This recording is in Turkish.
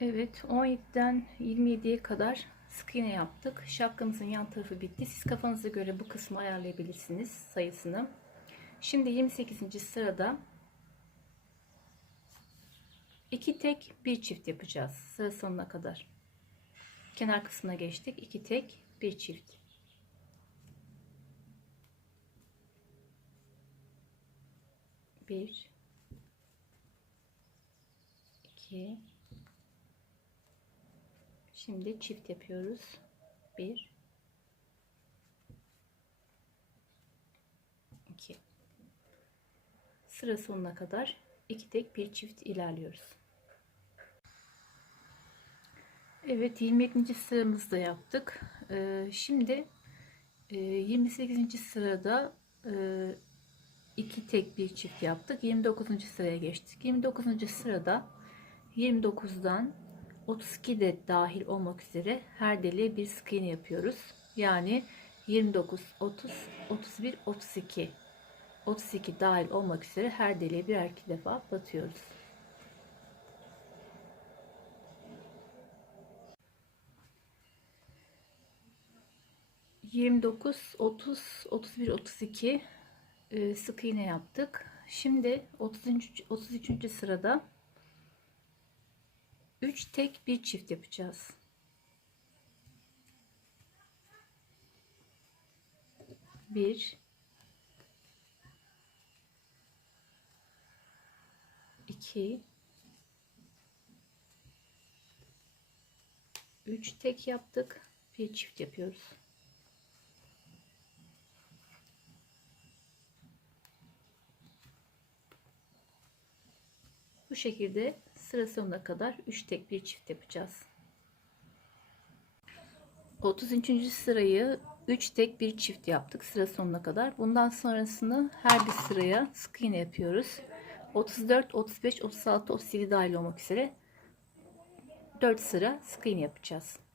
Evet 17'den 27'ye kadar sık iğne yaptık. Şapkamızın yan tarafı bitti. Siz kafanıza göre bu kısmı ayarlayabilirsiniz sayısını. Şimdi 28. sırada iki tek bir çift yapacağız sıra sonuna kadar. Kenar kısmına geçtik. İki tek bir çift. Bir, iki, Şimdi çift yapıyoruz. 1 2 Sıra sonuna kadar iki tek bir çift ilerliyoruz. Evet 27. sıramızda yaptık. Ee, şimdi e, 28. sırada e, iki tek bir çift yaptık. 29. sıraya geçtik. 29. sırada 29'dan 32 de dahil olmak üzere her deliğe bir sık iğne yapıyoruz. Yani 29, 30, 31, 32. 32 dahil olmak üzere her deliğe birer iki defa batıyoruz. Yirmi dokuz, otuz, otuz bir, otuz iki e, sık iğne yaptık. Şimdi 33. 33. sırada 3 tek bir çift yapacağız. Bir, iki, üç tek yaptık. Bir çift yapıyoruz. Bu şekilde sıra sonuna kadar 3 tek bir çift yapacağız. 33. sırayı 3 tek bir çift yaptık sıra sonuna kadar. Bundan sonrasını her bir sıraya sık iğne yapıyoruz. 34, 35, 36, 37 dahil olmak üzere 4 sıra sık iğne yapacağız.